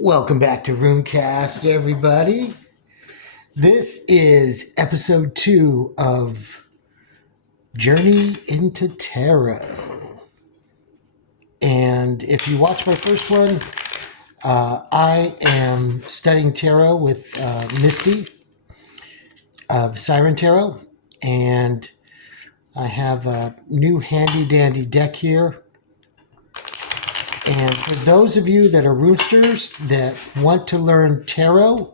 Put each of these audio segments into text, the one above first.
Welcome back to Runecast, everybody. This is episode 2 of Journey into Tarot. And if you watch my first one, I am studying tarot with Misty of Siren Tarot. And I have a new handy dandy deck here. And for those of you that are runesters that want to learn tarot,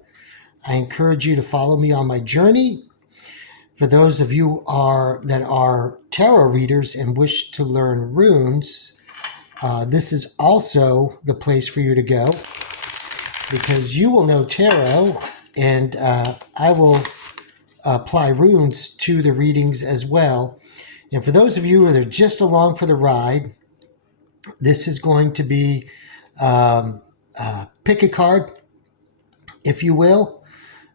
I encourage you to follow me on my journey. For those of you that are tarot readers and wish to learn runes, this is also the place for you to go, because you will know tarot and I will apply runes to the readings as well. And for those of you that are just along for the ride, this is going to be pick a card, if you will.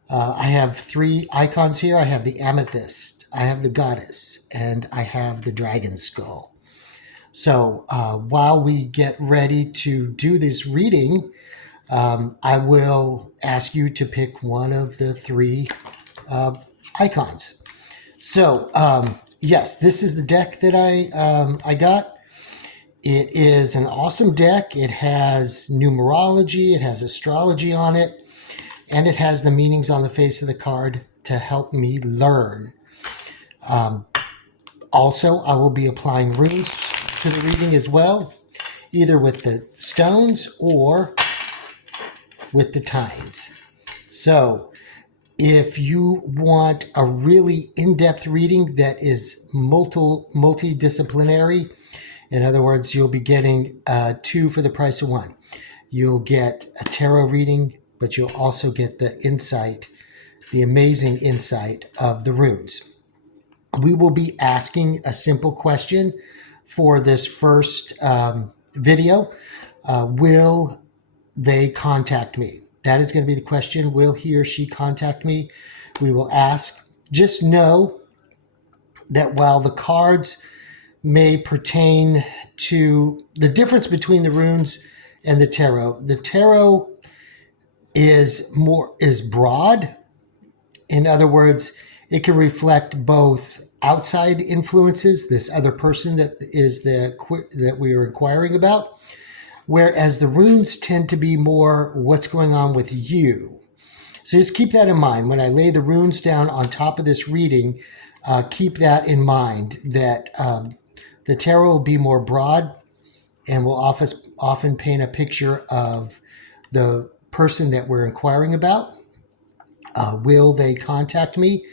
I have 3 icons here. I have the Amethyst, I have the Goddess, and I have the Dragonskull. So while we get ready to do this reading, I will ask you to pick one of the 3 icons. So yes, this is the deck that I got. It is an awesome deck. It has numerology, it has astrology on it, and it has the meanings on the face of the card to help me learn. Also, I will be applying runes to the reading as well, either with the stones or with the tines. So, if you want a really in-depth reading that is multidisciplinary, in other words, you'll be getting 2 for the price of 1. You'll get a tarot reading, but you'll also get the insight, the amazing insight of the runes. We will be asking a simple question for this first video. Will they contact me? That is going to be the question. Will he or she contact me? We will ask. Just know that while the cards may pertain to the difference between the runes and the tarot is broad. In other words, it can reflect both outside influences, this other person that we are inquiring about, whereas the runes tend to be more what's going on with you. So just keep that in mind. When I lay the runes down on top of this reading, keep that in mind, that the tarot will be more broad and will often paint a picture of the person that we're inquiring about. Will they contact me?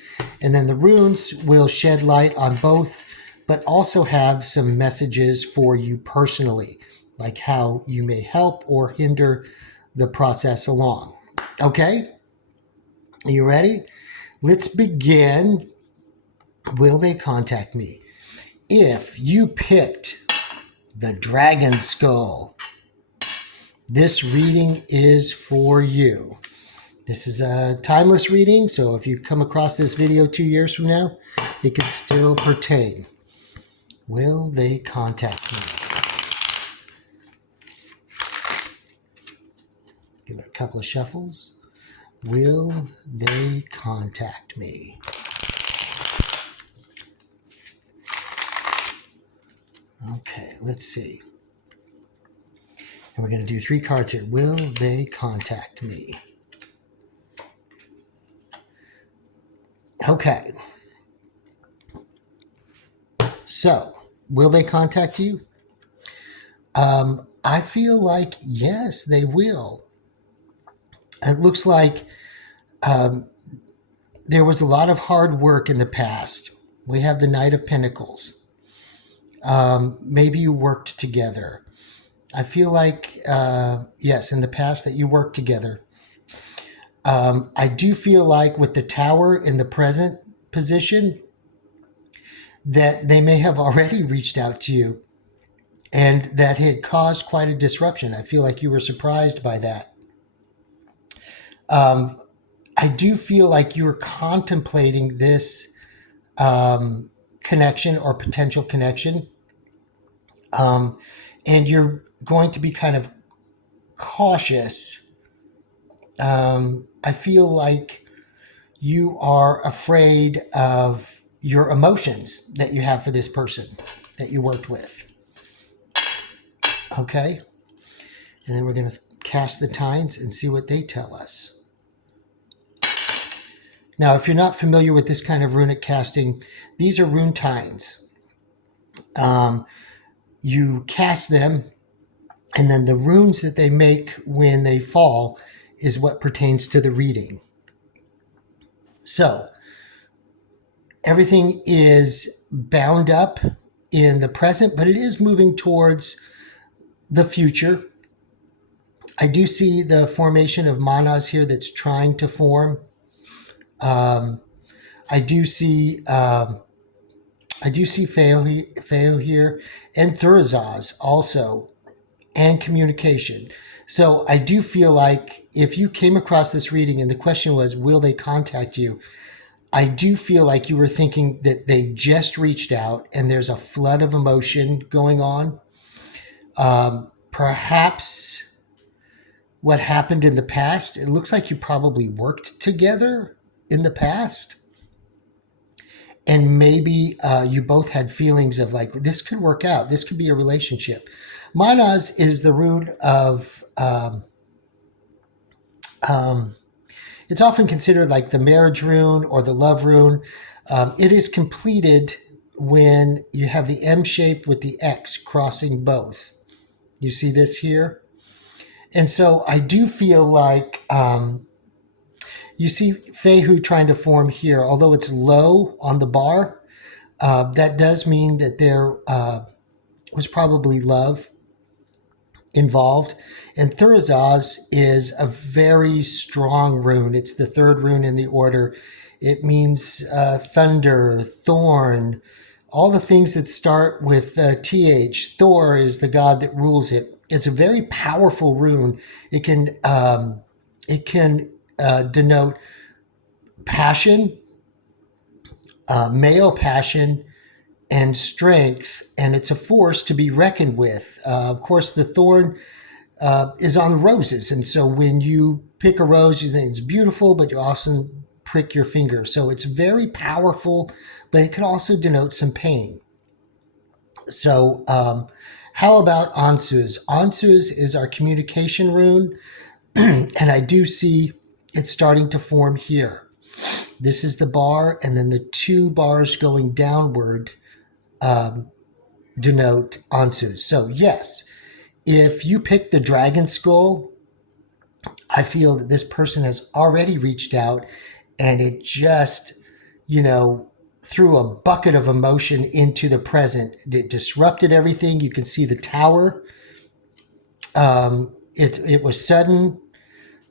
And then the runes will shed light on both, but also have some messages for you personally, like how you may help or hinder the process along. Okay? Are you ready? Let's begin. Will they contact me? If you picked the Dragonskull, this reading is for you. This is a timeless reading, so if you come across this video 2 years from now, it could still pertain. Will they contact me? Give it a couple of shuffles. Will they contact me? Okay, let's see. And we're going to do 3 cards here. Will they contact me? Okay. So, will they contact you? I feel like, yes, they will. It looks like there was a lot of hard work in the past. We have the Knight of Pentacles. Maybe you worked together. I feel like, yes, in the past that you worked together. I do feel like with the Tower in the present position, that they may have already reached out to you and that had caused quite a disruption. I feel like you were surprised by that. I do feel like you were contemplating this connection or potential connection. And you're going to be kind of cautious I feel like you are afraid of your emotions that you have for this person that you worked with. Okay? And then we're going to cast the tines and see what they tell us. Now, if you're not familiar with this kind of runic casting, these are rune tines. You cast them, and then the runes that they make when they fall is what pertains to the reading. So, everything is bound up in the present, but it is moving towards the future. I do see the formation of manas here that's trying to form. I do see Feo here, and Thurazaz also, and communication. So I do feel like if you came across this reading and the question was, will they contact you? I do feel like you were thinking that they just reached out and there's a flood of emotion going on. Perhaps what happened in the past, it looks like you probably worked together in the past. And maybe you both had feelings of like, this could work out. This could be a relationship. Manas is the rune of, it's often considered like the marriage rune or the love rune. It is completed when you have the M shape with the X crossing both. You see this here? And so I do feel like you see Fehu trying to form here, although it's low on the bar. That does mean that there was probably love involved. And Thurazaz is a very strong rune. It's the third rune in the order. It means thunder, thorn, all the things that start with TH. Thor is the god that rules it. It's a very powerful rune. It can denote passion, male passion, and strength, and it's a force to be reckoned with. Of course, the thorn is on roses, and so when you pick a rose, you think it's beautiful, but you often prick your finger. So it's very powerful, but it can also denote some pain. So how about Ansuz? Ansuz is our communication rune, and I do see it starting to form here. This is the bar, and then the two bars going downward denote Ansuz. So yes, if you pick the Dragonskull, I feel that this person has already reached out, and it just, threw a bucket of emotion into the present. It disrupted everything. You can see the tower. It was sudden.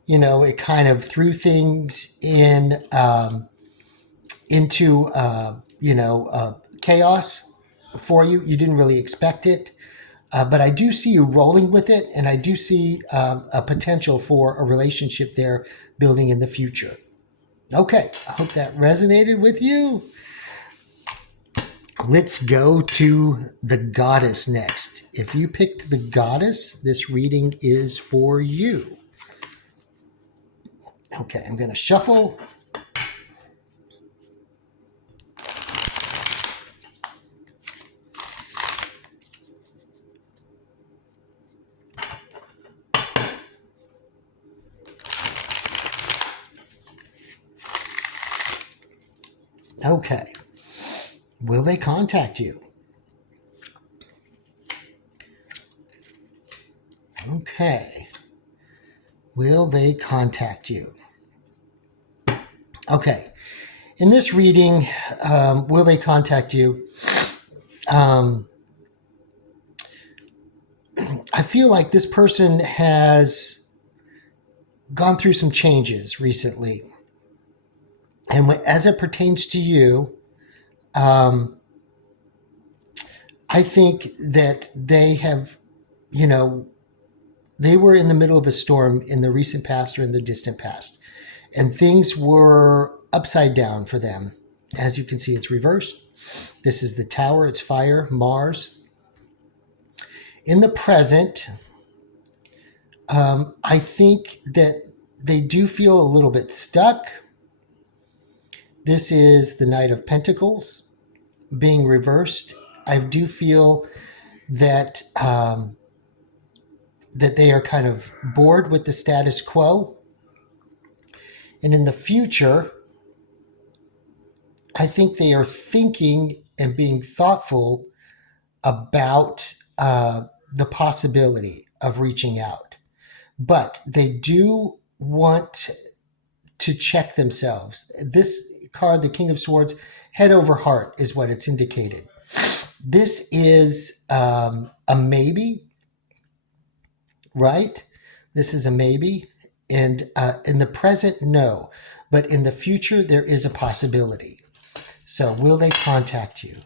It kind of threw things into chaos for you. You didn't really expect it. But I do see you rolling with it, and I do see a potential for a relationship there building in the future. Okay, I hope that resonated with you. Let's go to the goddess next. If you picked the goddess, this reading is for you. Okay, I'm going to shuffle. Okay. Will they contact you? Okay. Will they contact you? Okay. In this reading, will they contact you? I feel like this person has gone through some changes recently. And as it pertains to you, I think that they have, they were in the middle of a storm in the recent past or in the distant past. And things were upside down for them. As you can see, it's reversed. This is the tower. It's fire, Mars. In the present, I think that They do feel a little bit stuck. This is the Knight of Pentacles being reversed. I do feel that that they are kind of bored with the status quo. And in the future, I think they are thinking and being thoughtful about the possibility of reaching out. But they do want to check themselves. This card, the King of Swords, head over heart is what it's indicated. This is a maybe, right? This is a maybe. And in the present, no. But in the future, there is a possibility. So will they contact you?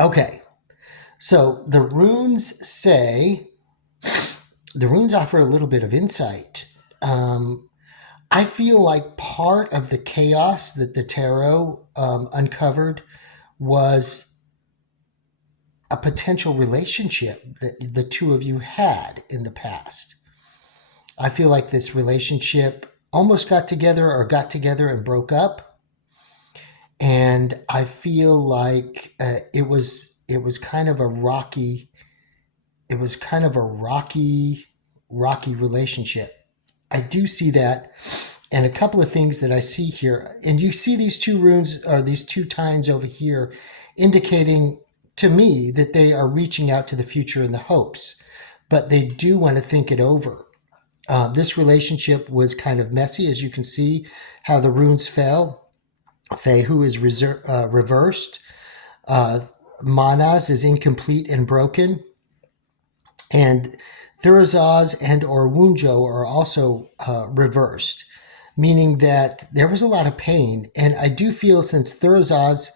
Okay. So the runes offer a little bit of insight. I feel like part of the chaos that the tarot uncovered was a potential relationship that the two of you had in the past. I feel like this relationship almost got together and broke up. And I feel like it was kind of a rocky relationship. I do see that. And a couple of things that I see here, and you see these two runes, or these two tines over here, indicating to me that they are reaching out to the future in the hopes, but they do want to think it over. This relationship was kind of messy, as you can see how the runes fell. Fehu is reversed. Manas is incomplete and broken. And Thurazaz and or Wunjo are also reversed, meaning that there was a lot of pain. And I do feel, since Thurazaz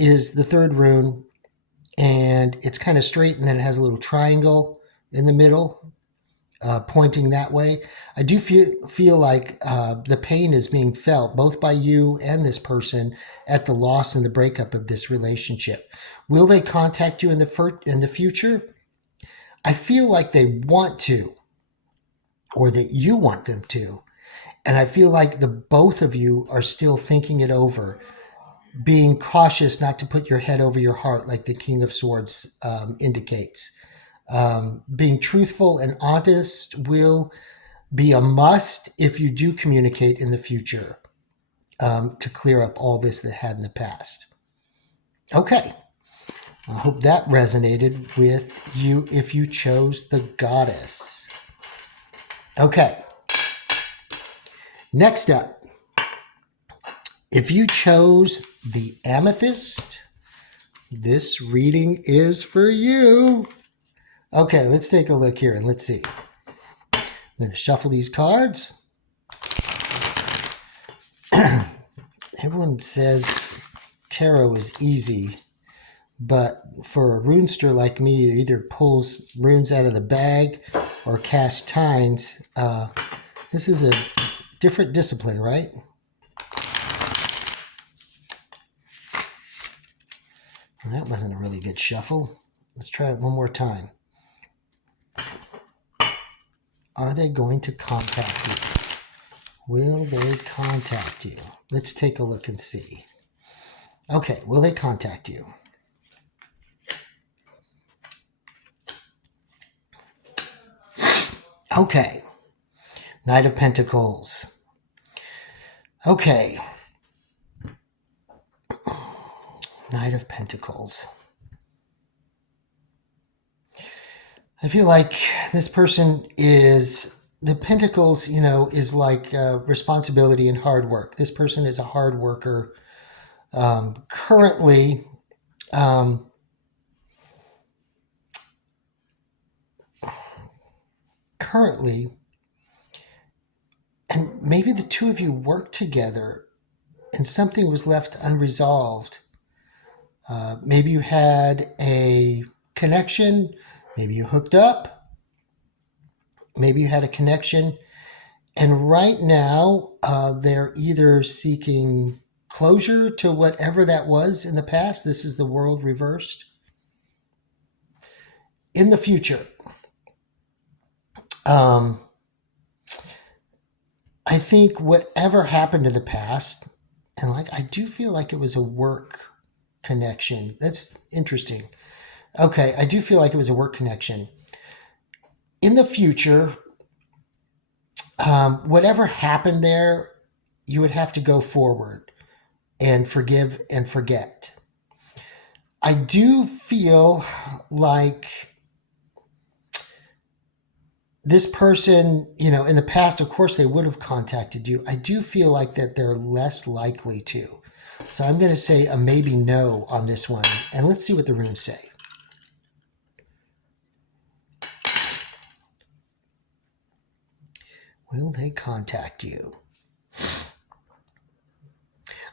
is the third rune, and it's kind of straight, and then it has a little triangle in the middle pointing that way. I do feel like the pain is being felt both by you and this person at the loss and the breakup of this relationship. Will they contact you in the future? I feel like they want to, or that you want them to. And I feel like the both of you are still thinking it over, being cautious not to put your head over your heart, like the King of Swords indicates. Being truthful and honest will be a must if you do communicate in the future, to clear up all this that had in the past. Okay. I hope that resonated with you if you chose the Goddess. Okay. Next up, if you chose the Amethyst, this reading is for you. Okay, let's take a look here and let's see. I'm going to shuffle these cards. Everyone says tarot is easy, but for a runester like me who either pulls runes out of the bag or casts tines, this is a different discipline, right? Well, that wasn't a really good shuffle. Let's try it one more time. Are they going to contact you? Will they contact you? Let's take a look and see. Okay, will they contact you? Okay. Knight of Pentacles. Okay. Knight of Pentacles. I feel like this person is, the Pentacles, is like responsibility and hard work. This person is a hard worker. Currently, and maybe the two of you worked together and something was left unresolved. Maybe you had a connection. Maybe you hooked up. Maybe you had a connection. And right now, they're either seeking closure to whatever that was in the past. This is the world reversed. In the future, I think whatever happened in the past, and like I do feel like it was a work connection. That's interesting. Okay, I do feel like it was a work connection. In the future, whatever happened there, you would have to go forward and forgive and forget. I do feel like this person, in the past, of course, they would have contacted you. I do feel like that they're less likely to. So I'm going to say a maybe no on this one. And let's see what the runes say. Will they contact you?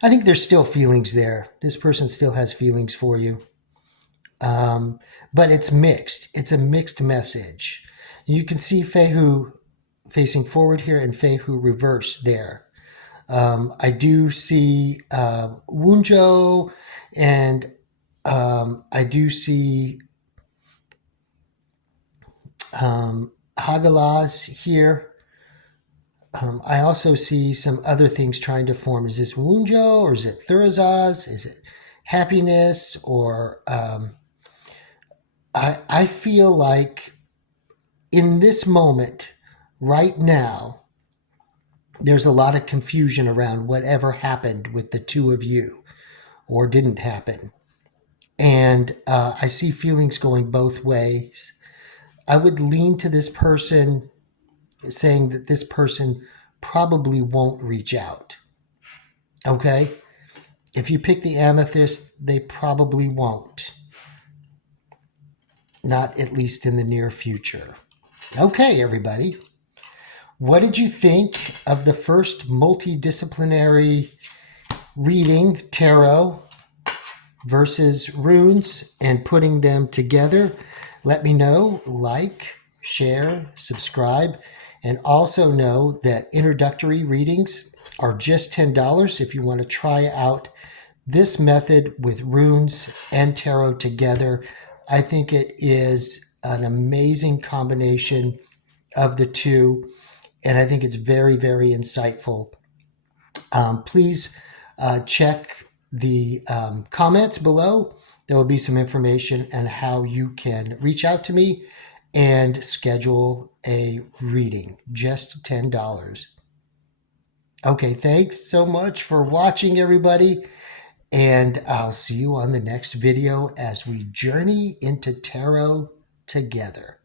I think there's still feelings there. This person still has feelings for you. But it's mixed. It's a mixed message. You can see Fehu facing forward here and Fehu reverse there. I do see Wunjo, and I do see Hagalaz here. I also see some other things trying to form. Is this Wunjo, or is it Thurazaz? Is it happiness? Or I feel like in this moment, right now, there's a lot of confusion around whatever happened with the two of you or didn't happen. And I see feelings going both ways. I would lean to this person saying that this person probably won't reach out. Okay? If you pick the Amethyst, they probably won't. Not at least in the near future. Okay, everybody. What did you think of the first multidisciplinary reading, tarot versus runes, and putting them together? Let me know. Like, share, subscribe, and also know that introductory readings are just $10 if you want to try out this method with runes and tarot together. I think it is an amazing combination of the two, and I think it's very, very insightful. Please check the comments below. There will be some information on how you can reach out to me and schedule a reading. Just $10. Okay, thanks so much for watching, everybody. And I'll see you on the next video as we journey into tarot together.